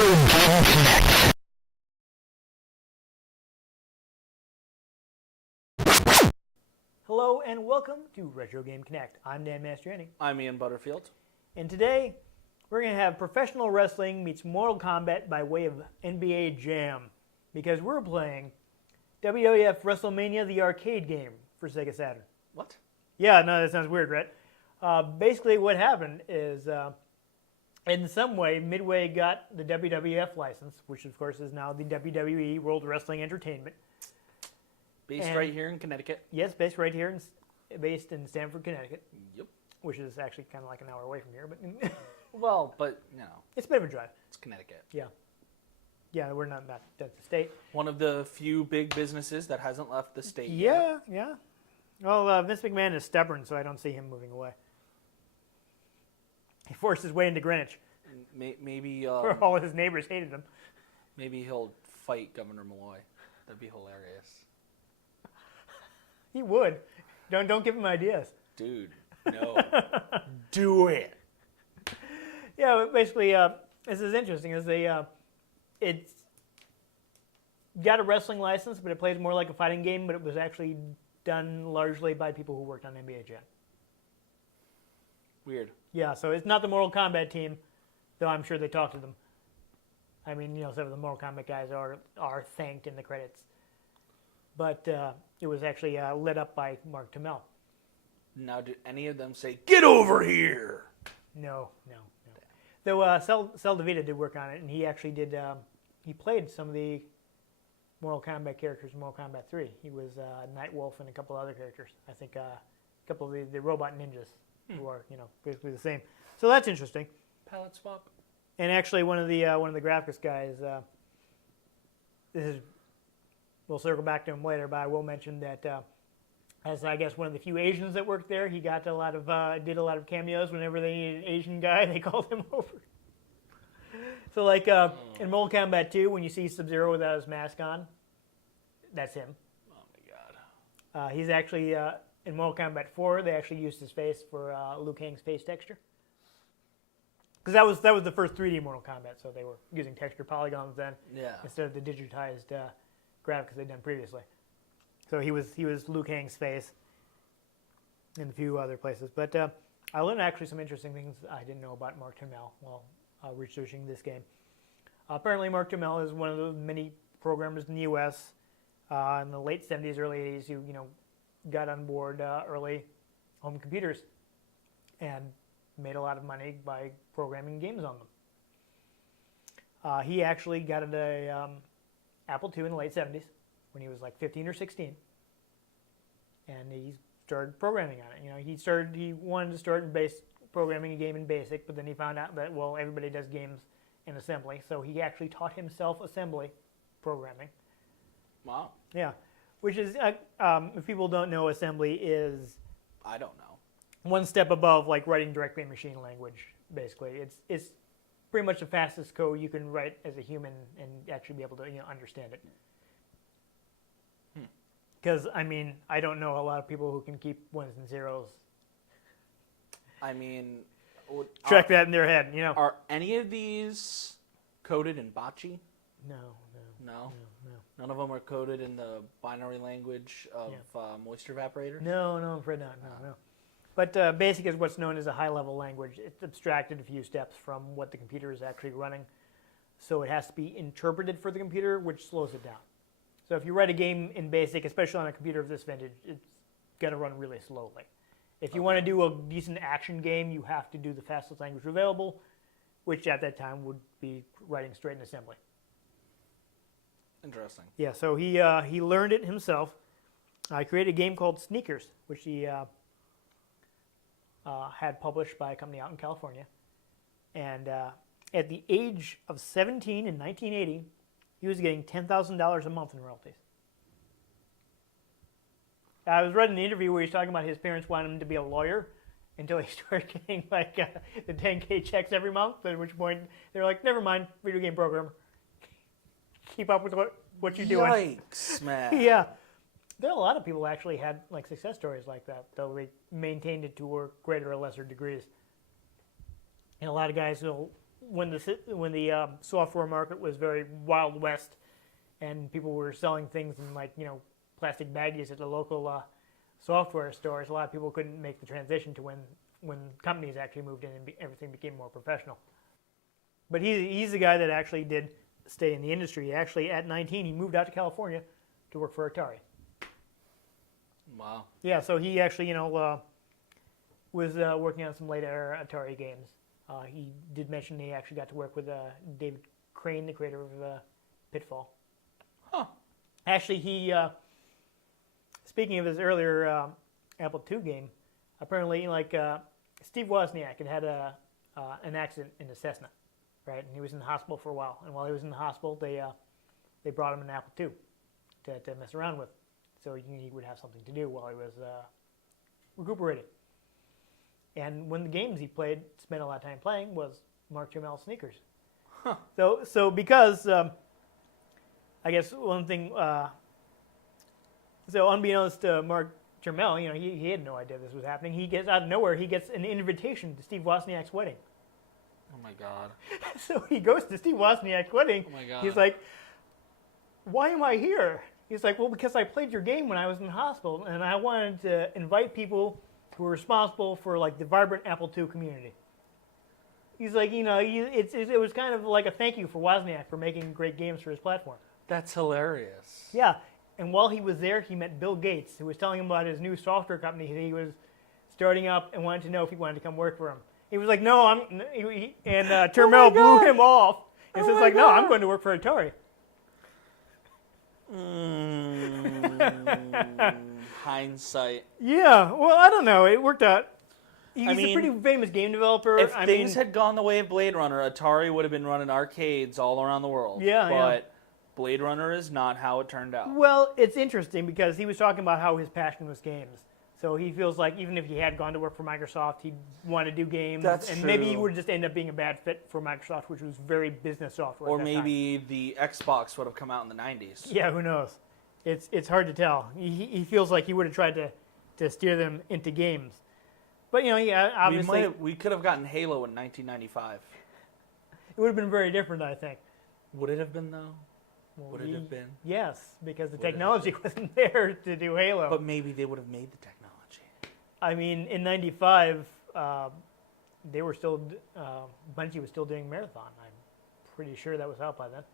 Game Connect. Hello and welcome to Retro Game Connect. I'm Dan Mastriani. I'm Ian Butterfield. And today we're going to have professional wrestling meets Mortal Kombat by way of NBA Jam. Because we're playing WWF WrestleMania, the arcade game for Sega Saturn. What? Yeah, no, that sounds weird, right? Basically what happened is, in some way, Midway got the WWF license, which of course is now the WWE World Wrestling Entertainment. Based right here in Connecticut. Yes, based right here, based in Stamford, Connecticut. Yep. Which is actually kind of like an hour away from here, but Well, but, you know. It's a bit of a drive. It's Connecticut. Yeah. Yeah, we're not that that's the state. One of the few big businesses that hasn't left the state yet. Yeah. Well, Vince McMahon is stubborn, so I don't see him moving away. He forced his way into Greenwich. Maybe All of his neighbors hated him. Maybe he'll fight Governor Malloy. That'd be hilarious. He would. Don't give him ideas. Dude, no. Do it. Yeah, but basically, this is interesting. It's got a wrestling license, but it plays more like a fighting game, but it was actually done largely by people who worked on NBA Jam. Weird. Yeah, so it's not the Mortal Kombat team, though I'm sure they talked to them. I mean, some of the Mortal Kombat guys are thanked in the credits. But it was actually led up by Mark Tamel. Now, did any of them say, "Get over here"? No. Though Cel DeVita did work on it, and he actually did. He played some of the Mortal Kombat characters in Mortal Kombat 3. He was Nightwolf and a couple of other characters. I think a couple of the robot ninjas who are basically the same. So that's interesting. Palette swap. And actually, one of the graphics guys. We'll circle back to him later, but I will mention that as I guess one of the few Asians that worked there, he got did a lot of cameos. Whenever they needed an Asian guy, they called him over. So like in Mortal Kombat 2, when you see Sub-Zero without his mask on, that's him. Oh my God. He's actually in Mortal Kombat 4. They actually used his face for Liu Kang's face texture. Because that was the first 3D Mortal Kombat, so they were using texture polygons then instead of the digitized graphics they'd done previously. So he was Liu Kang's face in a few other places. But I learned actually some interesting things I didn't know about Mark Tamel while researching this game. Apparently Mark Tamel is one of the many programmers in the U.S. In the late 70s, early 80s who got on board early home computers and made a lot of money by programming games on them. He actually got an Apple II in the late 70s when he was like 15 or 16, and he started programming on it. He wanted to start programming a game in BASIC, but then he found out that everybody does games in assembly, so he actually taught himself assembly programming. Wow. Yeah, which is if people don't know, assembly is I don't know. one step above like writing directly in machine language. Basically, it's pretty much the fastest code you can write as a human and actually be able to understand it. Because I don't know a lot of people who can keep ones and zeros. Track that in their head. Are any of these coded in Bocce? No. None of them are coded in the binary language of moisture evaporators? No, I'm afraid not. No. But BASIC is what's known as a high-level language. It's abstracted a few steps from what the computer is actually running. So it has to be interpreted for the computer, which slows it down. So if you write a game in BASIC, especially on a computer of this vintage, it's going to run really slowly. If you want to do a decent action game, you have to do the fastest language available, which at that time would be writing straight in assembly. Interesting. Yeah, so he learned it himself. I created a game called Sneakers, which he had published by a company out in California. And at the age of 17 in 1980, he was getting $10,000 a month in royalties. I was reading an interview where he was talking about his parents wanting him to be a lawyer until he started getting the 10K checks every month, at which point they're like, never mind, video game programmer. Keep up with what you're doing. Yikes, man. Yeah. There are a lot of people actually had success stories like that, though they maintained it to greater or lesser degrees. And a lot of guys will when the software market was very Wild West, and people were selling things in plastic baggies at the local software stores. A lot of people couldn't make the transition to when companies actually moved in and everything became more professional. But he's the guy that actually did stay in the industry. Actually, at 19, he moved out to California to work for Atari. Wow. Yeah, so he actually, was working on some later Atari games. He did mention he actually got to work with David Crane, the creator of Pitfall. Huh. Actually, he, speaking of his earlier Apple II game, apparently, Steve Wozniak had an accident in a Cessna, right? And he was in the hospital for a while. And while he was in the hospital, they brought him an Apple II to mess around with, so he would have something to do while he was recuperating. And one of the games he spent a lot of time playing, was Mark Turmell Sneakers. Huh. So because I guess one thing, so unbeknownst to Mark Turmell, he had no idea this was happening. He gets out of nowhere, he gets an invitation to Steve Wozniak's wedding. Oh my God. So he goes to Steve Wozniak's wedding. Oh my God. He's like, "Why am I here?" He's like, "Well, because I played your game when I was in the hospital, and I wanted to invite people who are responsible for the vibrant Apple II community." He's like, it was kind of like a thank you for Wozniak for making great games for his platform. That's hilarious. Yeah, and while he was there, he met Bill Gates, who was telling him about his new software company that he was starting up, and wanted to know if he wanted to come work for him. He was like, "No, and Turmell blew him off and says "No, I'm going to work for Atari." Hindsight. Yeah, well, I don't know. It worked out. He's a pretty famous game developer. If things had gone the way of Blade Runner, Atari would have been running arcades all around the world. Yeah, but Blade Runner is not how it turned out. Well, it's interesting because he was talking about how his passion was games. So he feels like even if he had gone to work for Microsoft, he'd want to do games. That's and true. Maybe he would just end up being a bad fit for Microsoft, which was very business software. Or maybe the Xbox would have come out in the 90s. Yeah, who knows? It's hard to tell. He feels like he would have tried to steer them into games. But, obviously... We could have gotten Halo in 1995. It would have been very different, I think. Would it have been, though? Well, would it have been? Yes, because the technology wasn't there to do Halo. But maybe they would have made the technology. I mean, in 95, they were still... Bungie was still doing Marathon. I'm pretty sure that was out by then.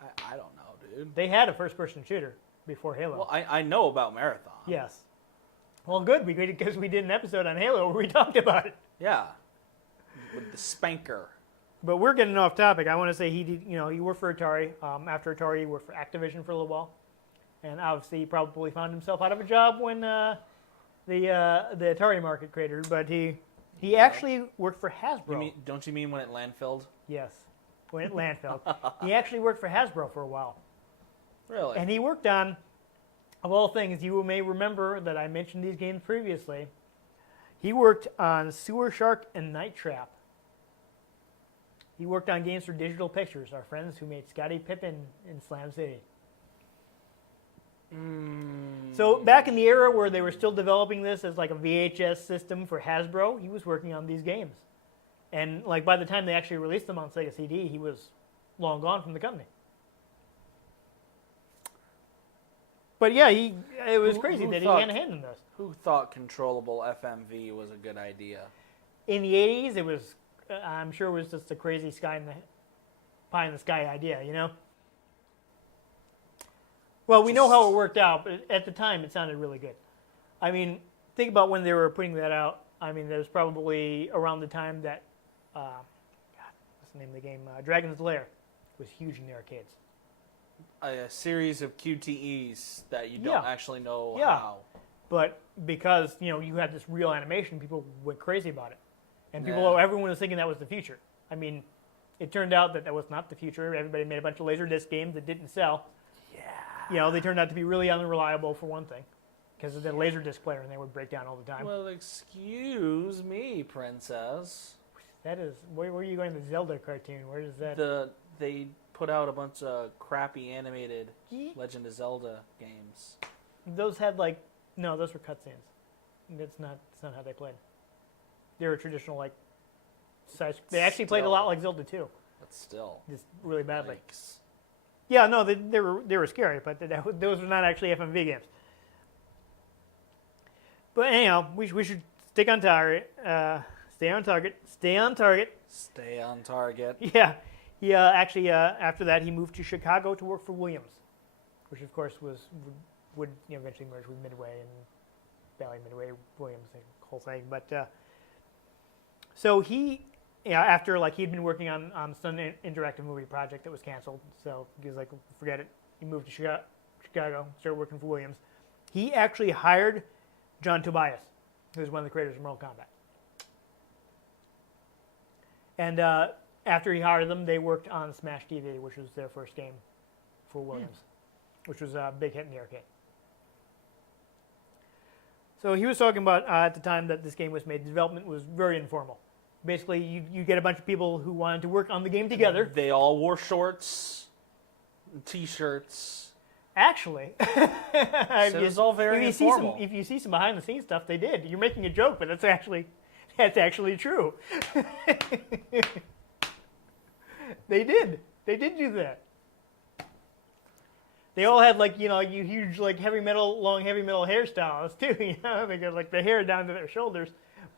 I don't know, dude. They had a first-person shooter before Halo. Well, I know about Marathon. Yes. Well, good, because we did an episode on Halo where we talked about it. Yeah. With the spanker. But we're getting off topic. I want to say he worked for Atari. After Atari, he worked for Activision for a little while. And obviously, he probably found himself out of a job when the Atari market cratered. But he actually worked for Hasbro. Don't you mean when it landfilled? Yes, when it landfilled. He actually worked for Hasbro for a while. Really? And he worked on, of all things, you may remember that I mentioned these games previously. He worked on Sewer Shark and Night Trap. He worked on games for Digital Pictures, our friends who made Scottie Pippen in Slam City. So back in the era where they were still developing this as like a VHS system for Hasbro, he was working on these games. And by the time they actually released them on Sega CD, he was long gone from the company. But yeah, it was crazy that he had a hand in this. Who thought controllable FMV was a good idea? In the 80s, it was, I'm sure it was just a crazy pie in the sky idea, Well, we know how it worked out, but at the time, it sounded really good. I mean, think about when they were putting that out. I mean, it was probably around the time that, what's the name of the game? Dragon's Lair was huge in the arcades. A series of QTEs that you don't actually know Yeah. how. But because, you had this real animation, people went crazy about it. And everyone was thinking that was the future. I mean, it turned out that was not the future. Everybody made a bunch of Laserdisc games that didn't sell. Yeah. They turned out to be really unreliable for one thing. Because of the Laserdisc player, and they would break down all the time. Well, excuse me, princess. That is, where were you going? The Zelda cartoon? Where is that? They put out a bunch of crappy animated Legend of Zelda games. Those had no, those were cutscenes. That's not how they played. They were traditional They actually played a lot like Zelda 2. But still. Just really badly. Yikes. Yeah, no, they were scary, but those were not actually FMV games. But anyhow, we should stick on target. Stay on target. Stay on target. Stay on target. Yeah. He actually, after that, he moved to Chicago to work for Williams, which of course would eventually merge with Midway and Bally Midway Williams, the whole thing. But so he, after he'd been working on some interactive movie project that was canceled, so he was like, forget it. He moved to Chicago, started working for Williams. He actually hired John Tobias, who was one of the creators of Mortal Kombat. And after he hired them, they worked on Smash TV, which was their first game for Williams, which was a big hit in the arcade. So he was talking about at the time that this game was made, the development was very informal. Basically, you get a bunch of people who wanted to work on the game together. They all wore shorts, t-shirts. Actually, So it was all very informal. If you see some behind-the-scenes stuff, they did. You're making a joke, but that's actually true. They did do that. They all had huge long heavy metal hairstyles too. They got the hair down to their shoulders,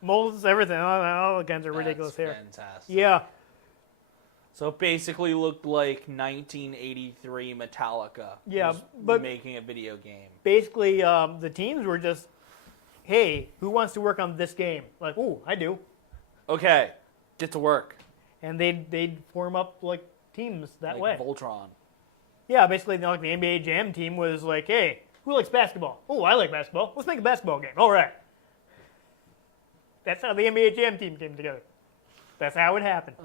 molds, everything, all kinds of ridiculous hair. Fantastic. Yeah. So it basically looked like 1983 Metallica. Yeah, was but making a video game. Basically, the teams were just, hey, who wants to work on this game? Like, ooh, I do. Okay, get to work. And they'd form up teams that way. Voltron. Yeah, basically, the NBA Jam team was like, hey, who likes basketball? Oh, I like basketball. Let's make a basketball game. All right. That's how the NBA Jam team came together. That's how it happened.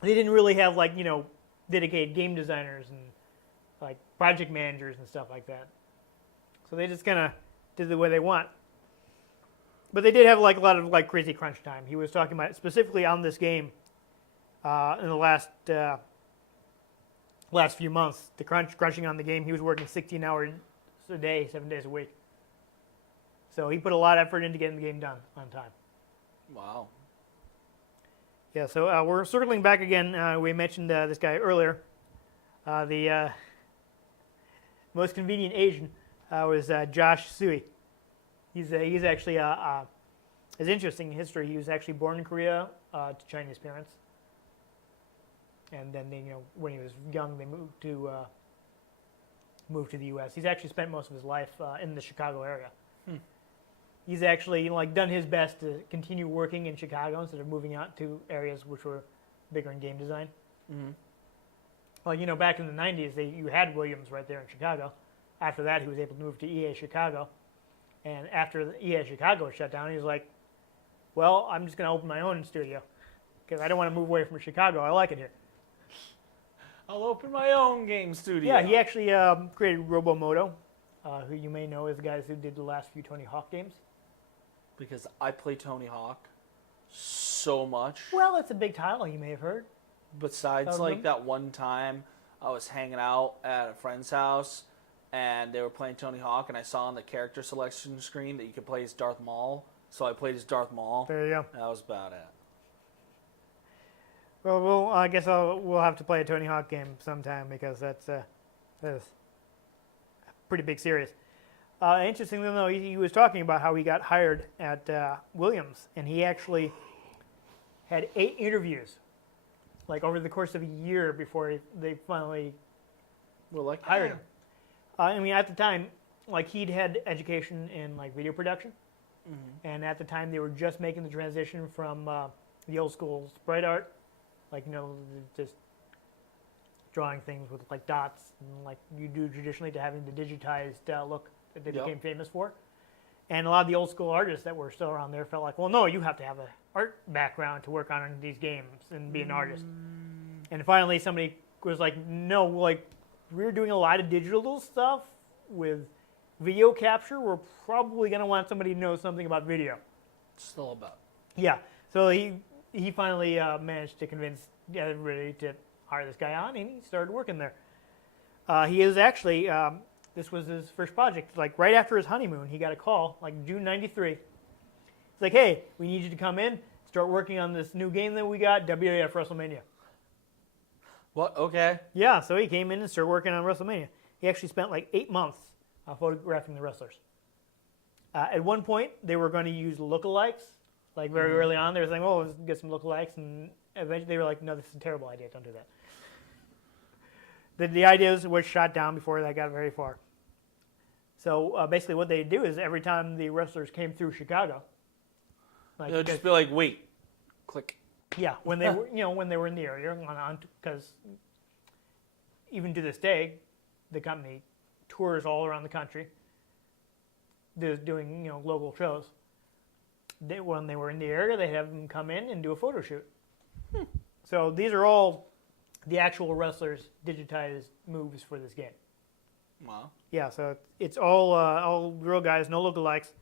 They didn't really have dedicated game designers and project managers and stuff like that. So they just kind of did the way they want. But they did have a lot of crazy crunch time. He was talking about specifically on this game in the last few months. The crunching on the game, he was working 16 hours a day, 7 days a week. So he put a lot of effort into getting the game done on time. Wow. Yeah, so we're circling back again. We mentioned this guy earlier. The most convenient Asian was Josh Sui. He's actually his interesting history. He was actually born in Korea to Chinese parents, and then when he was young, they moved to the U.S. He's actually spent most of his life in the Chicago area. He's actually done his best to continue working in Chicago instead of moving out to areas which were bigger in game design. Mm-hmm. Back in the 90s, you had Williams right there in Chicago. After that, he was able to move to EA Chicago. And after the EA Chicago was shut down, he was like, well, I'm just going to open my own studio because I don't want to move away from Chicago. I like it here. I'll open my own game studio. Yeah, he actually created Robomoto, who you may know as the guys who did the last few Tony Hawk games. Because I play Tony Hawk so much. Well, it's a big title, you may have heard. Besides, that one time I was hanging out at a friend's house, and they were playing Tony Hawk, and I saw on the character selection screen that you could play as Darth Maul, so I played as Darth Maul. There you go. That was about it. Well, I guess we'll have to play a Tony Hawk game sometime because that's a pretty big series. Interestingly, though, he was talking about how he got hired at Williams, and he actually had 8 interviews, over the course of a year before they finally hired him. At the time, he'd had education in video production, and at the time they were just making the transition from the old school sprite art, just drawing things with dots and you do traditionally, to having the digitized look that they became famous for. And a lot of the old school artists that were still around there felt like, well, no, you have to have an art background to work on these games and be an artist. And finally somebody was like, no, we're doing a lot of digital stuff with video capture. We're probably going to want somebody who knows something about video. Still about. Yeah. So he finally managed to convince everybody to hire this guy on, and he started working there. He is actually, this was his first project. Right after his honeymoon, he got a call, June '93. It's like, hey, we need you to come in, start working on this new game that we got, WWF WrestleMania. What? Okay. Yeah, so he came in and started working on WrestleMania. He actually spent like 8 months photographing the wrestlers. At one point, they were going to use lookalikes. Like very early on, they were saying, "Oh, let's get some lookalikes," and eventually they were like, "No, this is a terrible idea. Don't do that." The ideas were shot down before that got very far. So basically, what they do is every time the wrestlers came through Chicago, like They'll just be like, "Wait, click." Yeah, when they were, when they were in the area, because even to this day, the company tours all around the country. They're doing local shows. When they were in the area, they have them come in and do a photo shoot. So these are all the actual wrestlers' digitized moves for this game. Wow. Yeah, so it's all real guys, no lookalikes.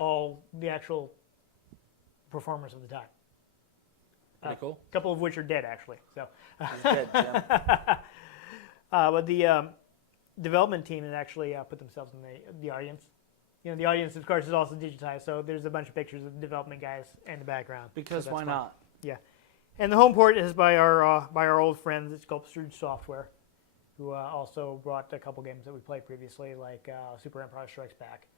All the actual performers of the time. Pretty cool. A couple of which are dead, actually. So. He's dead, Jim. But the development team has actually put themselves in the audience. The audience, of course, is also digitized, so there's a bunch of pictures of the development guys in the background. Because so why fun. not? Yeah, and the home port is by our old friends at Sculptured Software, who also brought a couple games that we played previously, like Super Empire Strikes Back.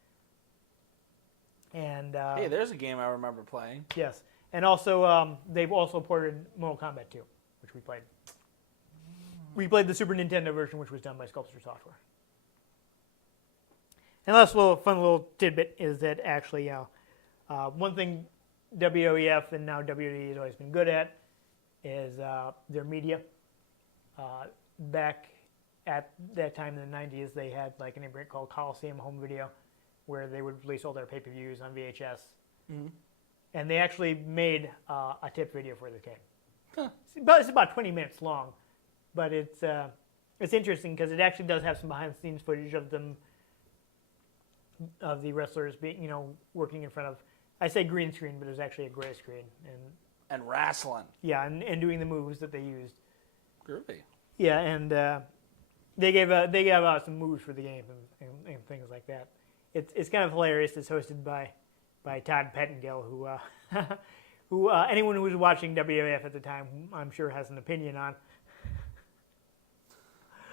And Hey, there's a game I remember playing. Yes, and also they've also ported Mortal Kombat 2, which we played. We played the Super Nintendo version, which was done by Sculptured Software. And last fun little tidbit is that actually, one thing WWF and now WWE has always been good at is their media. Back at that time in the 90s, they had like an imprint called Coliseum Home Video, where they would release all their pay-per-views on VHS. Mm-hmm. And they actually made a tip video for the game. Huh. It's about 20 minutes long, but it's interesting because it actually does have some behind-the-scenes footage of them, of the wrestlers being, working in front of, I say green screen, but it was actually a gray screen. And wrestling. Yeah, and doing the moves that they used. Groovy. Yeah, and they gave out some moves for the game and things like that. It's kind of hilarious. It's hosted by Todd Pettengill, who anyone who was watching WWF at the time, I'm sure, has an opinion on.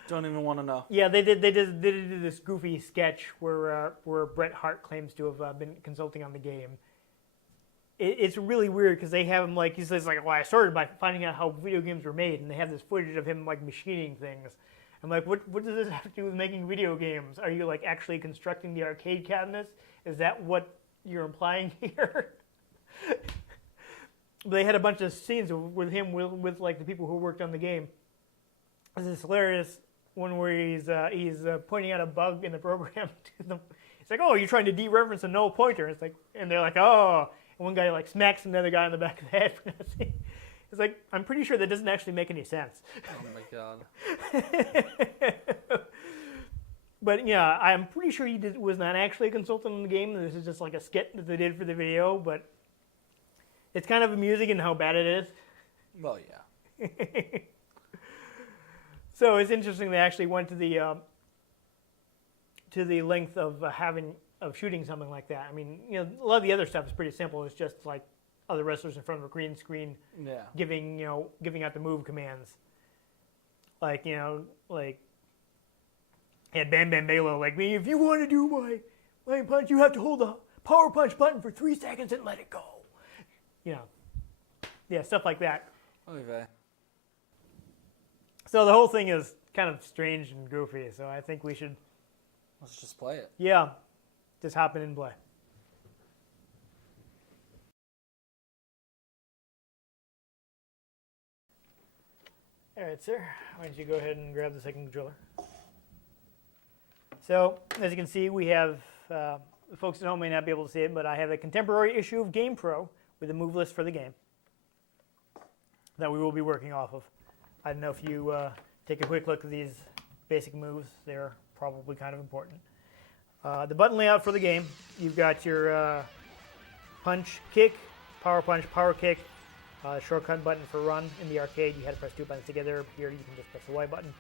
Don't even want to know. Yeah, they did this goofy sketch where Bret Hart claims to have been consulting on the game. It's really weird because they have him he says well, I started by finding out how video games were made, and they have this footage of him machining things. I'm like, what does this have to do with making video games? Are you actually constructing the arcade cabinets? Is that what you're implying here? They had a bunch of scenes with him with the people who worked on the game. There's this hilarious one where he's pointing out a bug in the program to them. It's like, oh, you're trying to dereference a null pointer. It's like, and they're like, oh, and one guy smacks another guy on the back of the head for not seeing. It's like, I'm pretty sure that doesn't actually make any sense. Oh my god. But yeah, I'm pretty sure he was not actually a consultant on the game. This is just a skit that they did for the video, but it's kind of amusing in how bad it is. Well, yeah. So it's interesting they actually went to the length of shooting something like that. I mean, a lot of the other stuff is pretty simple. It's just other wrestlers in front of a green screen, giving out the move commands. Had Bam Bam Bigelow me. If you want to do my punch, you have to hold the power punch button for 3 seconds and let it go. Yeah, stuff like that. Okay. So the whole thing is kind of strange and goofy. So I think we should. Let's just play it. Yeah, just hop in and play. All right, sir. Why don't you go ahead and grab the second controller? So, as you can see, we have, the folks at home may not be able to see it, but I have a contemporary issue of Game Pro with a move list for the game that we will be working off of. I don't know if you take a quick look at these basic moves. They're probably kind of important. The button layout for the game, you've got your punch, kick, power punch, power kick, shortcut button for run. In the arcade, you had to press 2 buttons together. Here, you can just press the Y button.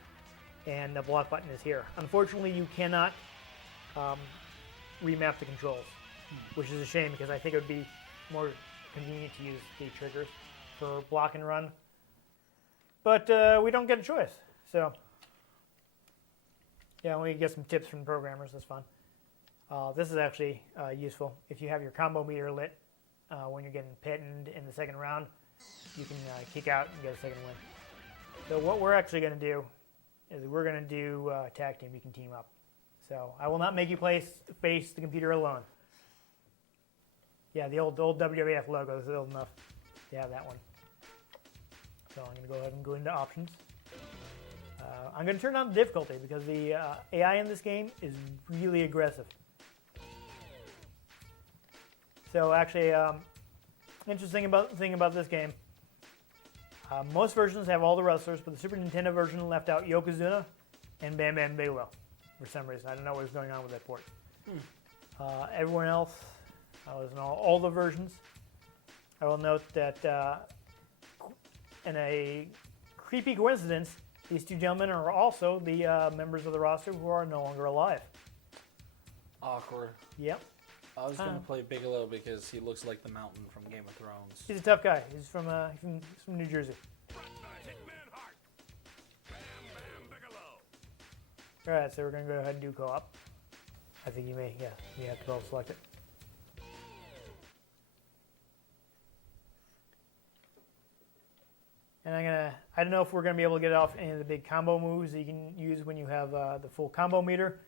And the block button is here. Unfortunately, you cannot remap the controls. which is a shame because I think it would be more convenient to use the triggers for block and run. But we don't get a choice. So, yeah, we get some tips from programmers. That's fun. This is actually useful. If you have your combo meter lit when you're getting pinned in the second round, you can kick out and get a second win. So what we're actually going to do is we're going to do tag team. You can team up. So I will not make you face the computer alone. Yeah, the old WWF logo is old enough to have that one. So I'm going to go ahead and go into options. I'm going to turn down the difficulty because the AI in this game is really aggressive. So actually, interesting thing about this game, most versions have all the wrestlers, but the Super Nintendo version left out Yokozuna and Bam Bam Bigelow for some reason. I don't know what was going on with that port. Everyone else was in all the versions. I will note that in a creepy coincidence, these two gentlemen are also the members of the roster who are no longer alive. Awkward. Yep. I was going to play Bigelow because he looks like the Mountain from Game of Thrones. He's a tough guy. He's from New Jersey. All right, so we're going to go ahead and do co-op. I think you have to both select it. And I don't know if we're going to be able to get off any of the big combo moves that you can use when you have the full combo meter.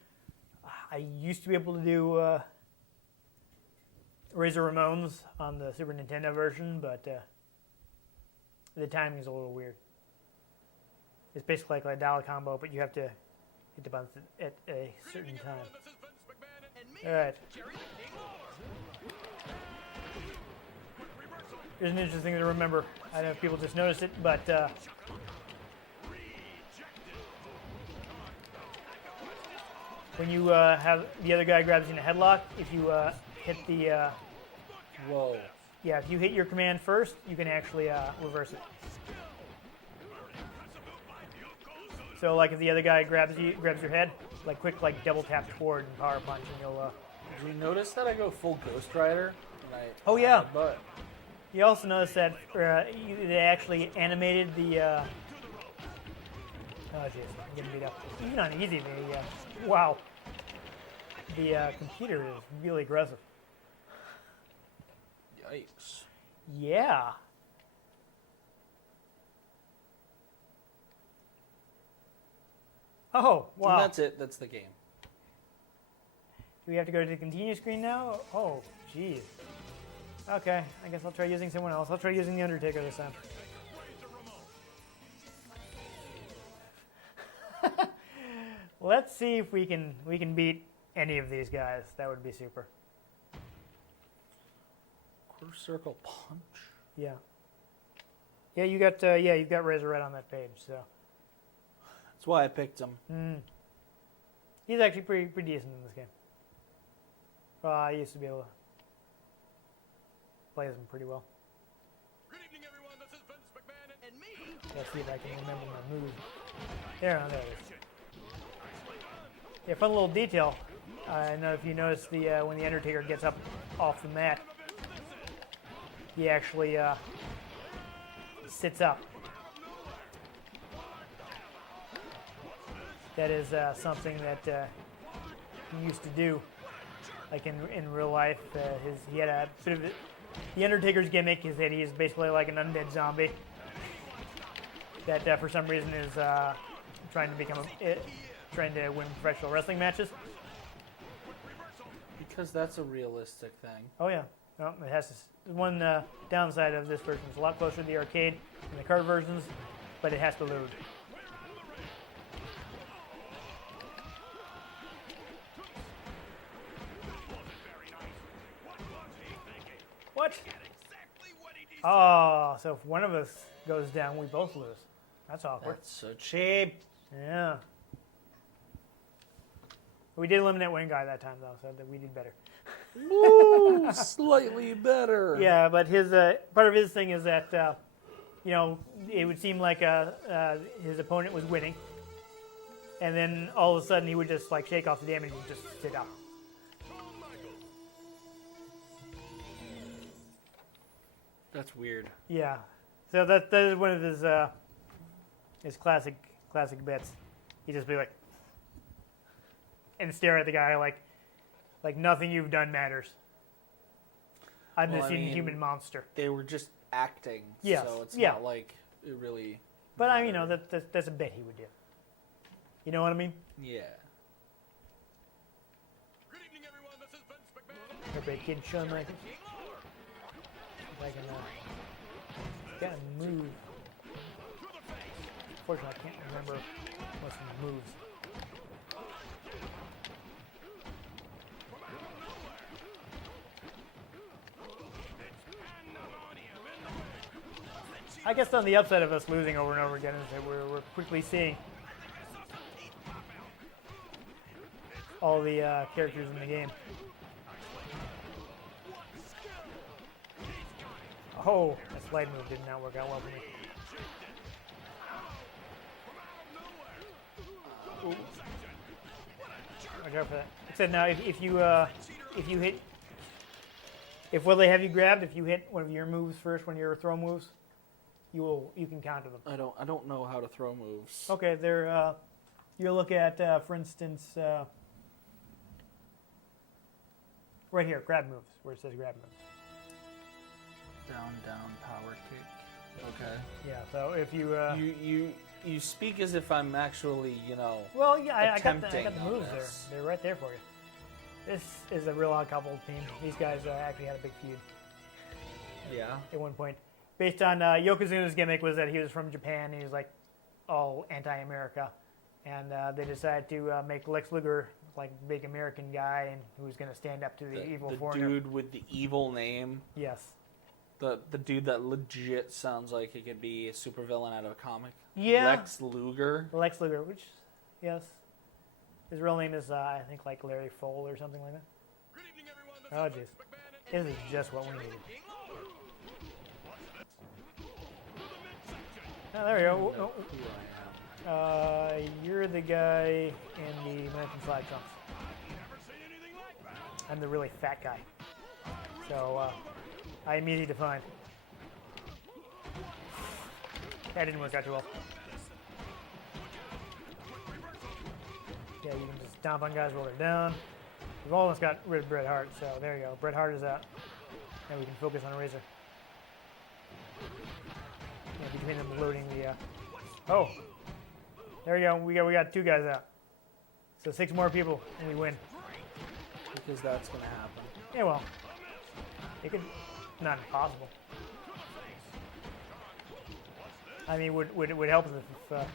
I used to be able to do Razor Ramones on the Super Nintendo version, but the timing is a little weird. It's basically like a dollar combo, but you have to hit the buttons at a certain time. All right. Here's an interesting thing to remember. I don't know if people just noticed it, but when you have the other guy grabs you in a headlock, if you hit the Whoa. Yeah, if you hit your command first, you can actually reverse it. So, like, if the other guy grabs your head, quick double tap forward and power punch, and you'll. Did you notice that I go full Ghost Rider? Oh yeah. But You also notice that they actually animated the. Oh jeez, I'm getting beat up. Even on easy, wow. The computer is really aggressive. Yikes. Yeah. Oh, wow. And that's it. That's the game. Do we have to go to the continue screen now? Oh, jeez. Okay, I guess I'll try using someone else. I'll try using the Undertaker this time. Let's see if we can beat any of these guys. That would be super. Quarter circle punch. Yeah. Yeah, you've got Razor right on that page. So that's why I picked him. He's actually pretty decent in this game. I used to be able to play as him pretty well. Good evening, everyone. This is Vince McMahon and me. Let's see if I can remember my move. There it is. Yeah, fun little detail. I don't know if you noticed when the Undertaker gets up off the mat, he actually sits up. That is something that he used to do, like in real life. He had a bit of the Undertaker's gimmick is that he is basically like an undead zombie that for some reason is trying to win professional wrestling matches. Because that's a realistic thing. Oh yeah, well, it has this. One downside of this version is a lot closer to the arcade than the card versions, but it has to load. What? Oh, so if one of us goes down, we both lose. That's awkward. That's so cheap. Yeah. We did eliminate one guy that time, though, so that we did better. Woo! Slightly better. Yeah, but his part of his thing is that, it would seem like his opponent was winning, and then all of a sudden he would just shake off the damage and just sit up. That's weird. Yeah. So that is one of his classic bits. He just be like, and stare at the guy like nothing you've done matters. I'm this inhuman monster. They were just acting, yes. So it's not like it really. But that's a bit he would do. You know what I mean? Yeah. Good evening, everyone. This is Vince McMahon. Everybody kid Shawn Michaels. If I can gotta move. Unfortunately, I can't remember what's the moves. I guess on the upside of us losing over and over again is that we're quickly seeing all the characters in the game. Oh, that slide move did not work out well for me. Ooh. Watch out for that. It said now if you hit, will they have you grabbed if you hit one of your moves first, one of your throw moves? You can counter them. I don't know how to throw moves. Okay, they're you look at for instance right here, grab moves, where it says grab moves. Down, power kick. Okay. Yeah, so if you you speak as if I'm actually, well, yeah, I got the moves there. this. They're right there for you. This is a real odd couple team. These guys actually had a big feud. Yeah. At one point, based on Yokozuna's gimmick was that he was from Japan. He was like all anti-America, and they decided to make Lex Luger like big American guy and who was going to stand up to the evil foreigner. The dude with the evil name. Yes. The dude that legit sounds like he could be a supervillain out of a comic. Yeah. Lex Luger. Lex Luger, which, yes. His real name is, I think, like Larry Fole or something like that. Good evening, everyone. This Oh, is jeez. Vince McMahon. This is just what we needed. Oh, there we go. Who I am. You're the guy in the American flag trunks. I'm the really fat guy. So, I'm easy to find. That didn't work out too well. Yeah, you can just stomp on guys while they're down. We've almost got rid of Bret Hart, so there you go. Bret Hart is out. Now we can focus on Razor. Yeah, between them loading the... Oh! There we go. We got 2 guys out. So 6 more people, and we win. Because that's going to happen. Yeah, well, it could... Not impossible. I mean, would help us if I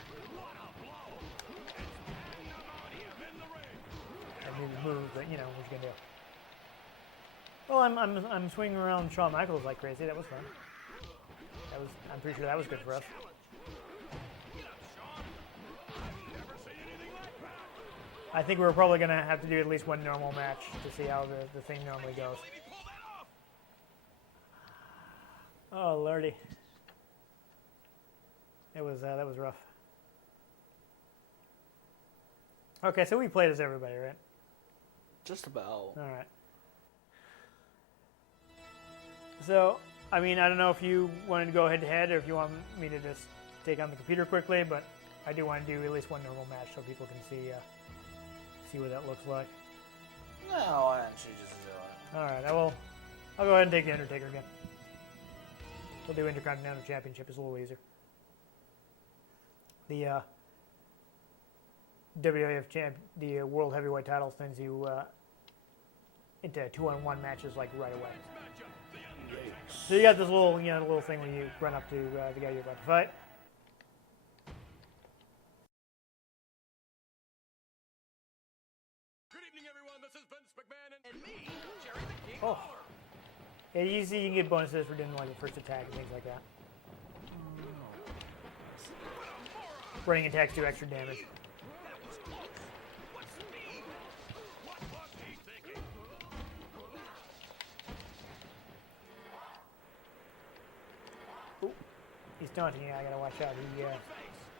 knew the move, but you know what you gonna do. Well, I'm swinging around Shawn Michaels like crazy. That was fun. I'm pretty sure that was good for us. I think we're probably gonna have to do at least one normal match to see how the thing normally goes. Oh lordy, that was rough. Okay, so we played as everybody, right? Just about. All right. So, I mean, I don't know if you wanted to go head to head or if you want me to just take on the computer quickly, but I do want to do at least one normal match so people can see what that looks like. No, why don't you just do it? All right, I'll go ahead and take the Undertaker again. We'll do Intercontinental Championship. It's a little easier. The WWF the World Heavyweight title sends you into 2-on-1 matches like right away. So you got this little thing where you run up to the guy you're about to fight. Good evening, everyone. This is Vince McMahon and me, Jerry the King Oh. Lawler. Yeah, you see, you can get bonuses for doing like a first attack and things like that. Running attacks do extra damage. Ooh, he's taunting you. I gotta watch out.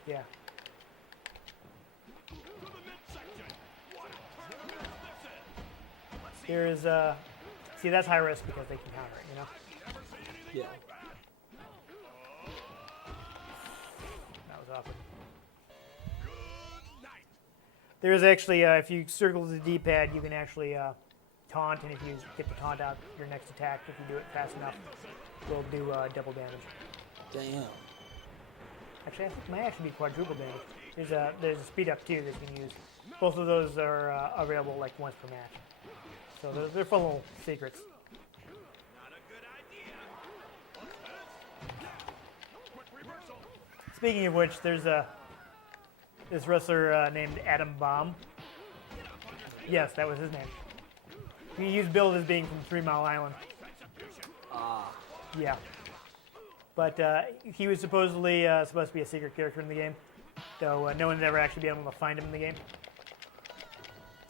Yeah. There is see, that's high risk because they can counter it. You know. Yeah. offered. Good night. There's actually, if you circle the D-pad, you can actually taunt, and if you get the taunt out, your next attack, if you do it fast enough, will do double damage. Damn. Actually, I think it might actually be quadruple damage. There's a speed up too that you can use. Both of those are available like once per match. So they're full of little secrets. Not a good idea. Quick reversal. Speaking of which, there's this wrestler named Adam Bomb. Yes, that was his name. He's billed as being from 3 Mile Island. Ah. Yeah. But he was supposedly supposed to be a secret character in the game, though no one's ever actually been able to find him in the game.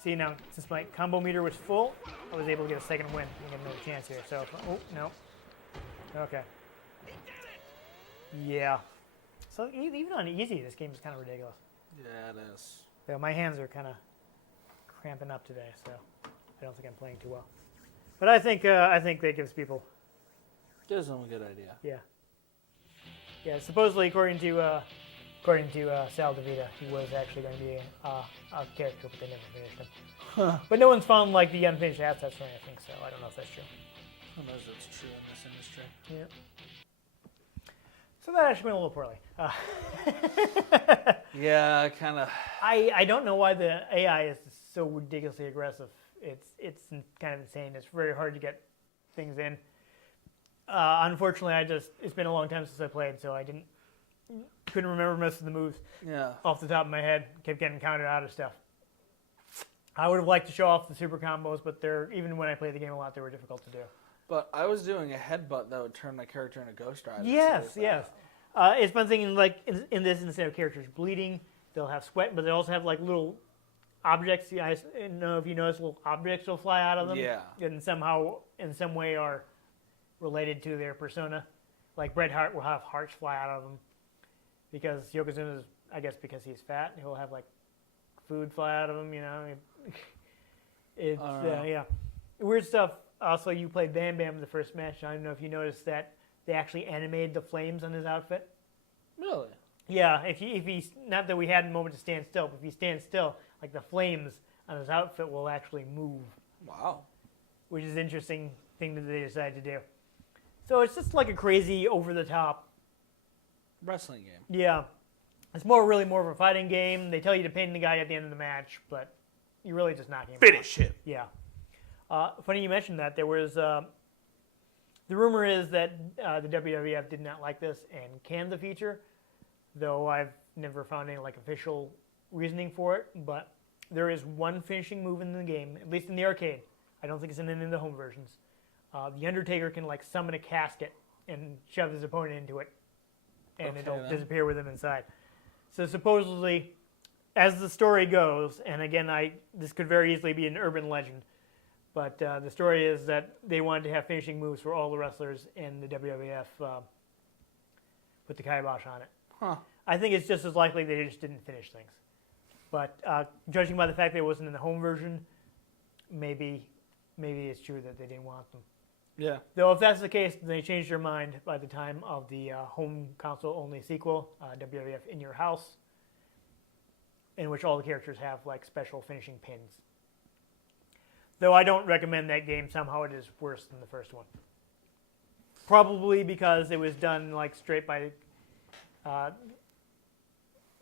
See, now, since my combo meter was full, I was able to get a second win and get another chance here. So, oh, no. Okay. Yeah. So, even on easy, this game is kind of ridiculous. Yeah, it is. So my hands are kind of cramping up today, so I don't think I'm playing too well. But I think that gives people... Gives them a good idea. Yeah. Yeah, supposedly, according to Sal DeVita, he was actually going to be a character, but they never finished him. Huh. But no one's found like the unfinished assets or anything, so I don't know if that's true. Who knows if it's true in this industry? Yeah. So that actually went a little poorly. Yeah, kind of. I don't know why the AI is so ridiculously aggressive. It's kind of insane. It's very hard to get things in. Unfortunately, it's been a long time since I played, so I couldn't remember most of the moves off the top of my head. Kept getting counted out of stuff. I would have liked to show off the super combos, but even when I played the game a lot, they were difficult to do. But I was doing a headbutt that would turn my character into Ghost Rider. Yes, yes. It's one thing like in this, instead of characters bleeding, they'll have sweat, but they also have like little objects. I don't know if you notice, little objects will fly out of them. Yeah. And somehow, in some way, are related to their persona. Like Bret Hart will have hearts fly out of him because Yokozuna's, I guess, because he's fat, he'll have like food fly out of him. You know, it's yeah, weird stuff. Also, you played Bam Bam the first match. I don't know if you noticed that they actually animated the flames on his outfit. Really? Yeah, if he not that we had a moment to stand still, but if he stands still, like the flames on his outfit will actually move. Wow. Which is an interesting thing that they decided to do. So it's just like a crazy, over-the-top Wrestling game. Yeah. It's really more of a fighting game. They tell you to pin the guy at the end of the match, but you're really just knocking him out. Finish him. Yeah. Funny you mentioned that. There was... the rumor is that the WWF did not like this and canned the feature, though I've never found any like official reasoning for it. But there is one finishing move in the game, at least in the arcade. I don't think it's in any of the home versions. The Undertaker can like summon a casket and shove his opponent into it, and it'll disappear with him inside. So supposedly, as the story goes, and again, this could very easily be an urban legend, but the story is that they wanted to have finishing moves for all the wrestlers, and the WWF put the kibosh on it. Huh. I think it's just as likely they just didn't finish things. But judging by the fact that it wasn't in the home version, maybe it's true that they didn't want them. Yeah. Though if that's the case, they changed their mind by the time of the home console-only sequel, WWF In Your House, in which all the characters have like special finishing pins. Though I don't recommend that game. Somehow it is worse than the first one. Probably because it was done like straight by,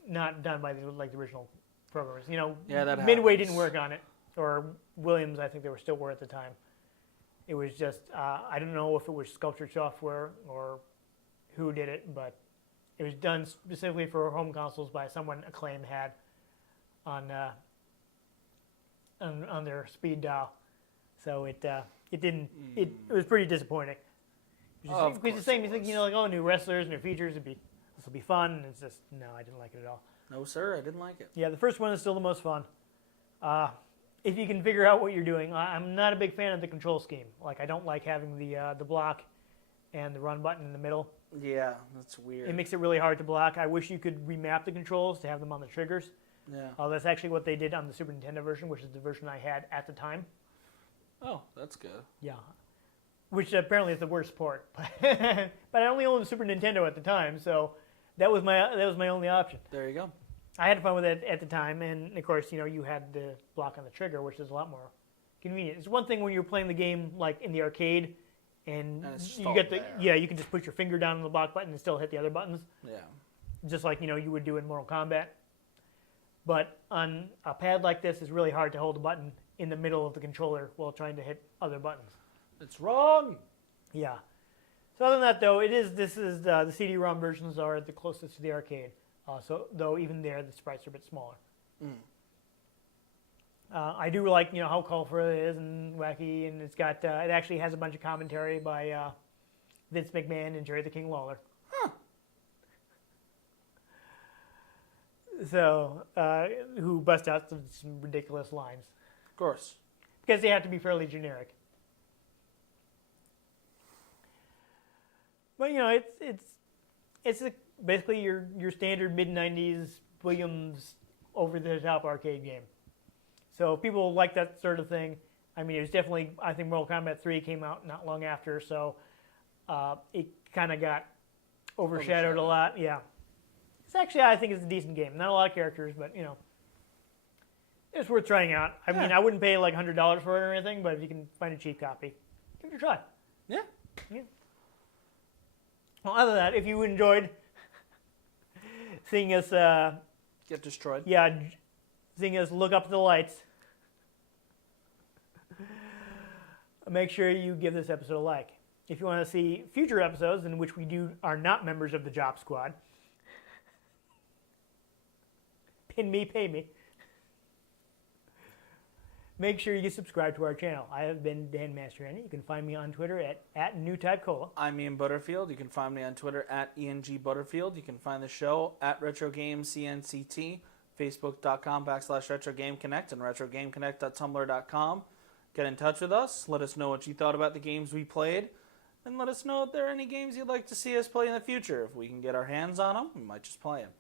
not done by the original programmers. You know, Midway didn't work on it, or Williams, I think they were still were at the time. It was just, I don't know if it was sculptured software or who did it, but it was done specifically for home consoles by someone Acclaim had on their speed dial. So it was pretty disappointing. It's the same. You think, like, oh, new wrestlers, new features, this will be fun. And it's just, no, I didn't like it at all. No, sir, I didn't like it. Yeah, the first one is still the most fun. If you can figure out what you're doing. I'm not a big fan of the control scheme. Like, I don't like having the block and the run button in the middle. Yeah, that's weird. It makes it really hard to block. I wish you could remap the controls to have them on the triggers. Yeah. That's actually what they did on the Super Nintendo version, which is the version I had at the time. Oh, that's good. Yeah. Which apparently is the worst port. But I only owned the Super Nintendo at the time, so that was my only option. There you go. I had fun with it at the time, and of course, you had the block on the trigger, which is a lot more convenient. It's one thing when you're playing the game like in the arcade, and you get you can just put your finger down on the block button and still hit the other buttons. Yeah. Just like you would do in Mortal Kombat. But on a pad like this, it's really hard to hold a button in the middle of the controller while trying to hit other buttons. It's wrong. Yeah. So other than that, though, this is the CD-ROM versions are the closest to the arcade. So though even there, the sprites are a bit smaller. I do like how colorful it is and wacky, and it's got it actually has a bunch of commentary by Vince McMahon and Jerry the King Lawler. So, who bust out some ridiculous lines. Of course. Because they have to be fairly generic. But, it's basically your standard mid-90s Williams over-the-top arcade game. So people like that sort of thing. I mean, it was definitely, I think Mortal Kombat 3 came out not long after, so it kind of got overshadowed a lot. Yeah. It's actually, I think it's a decent game. Not a lot of characters, but, it's worth trying out. I mean, I wouldn't pay like $100 for it or anything, but if you can find a cheap copy, give it a try. Yeah. Well, other than that, if you enjoyed seeing us... get destroyed. Yeah, seeing us look up the lights, make sure you give this episode a like. If you want to see future episodes in which we are not members of the Job Squad, pin me, pay me. Make sure you subscribe to our channel. I have been Dan Mastriani. You can find me on Twitter at NewTypeCola. I'm Ian Butterfield. You can find me on Twitter at ENG You can find the show at RetroGameCNCT, Facebook.com/RetroGameConnect, and RetroGameConnect.tumblr.com. Get in touch with us. Let us know what you thought about the games we played. And let us know if there are any games you'd like to see us play in the future. If we can get our hands on them, we might just play them.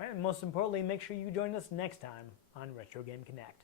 All right, and most importantly, make sure you join us next time on Retro Game Connect.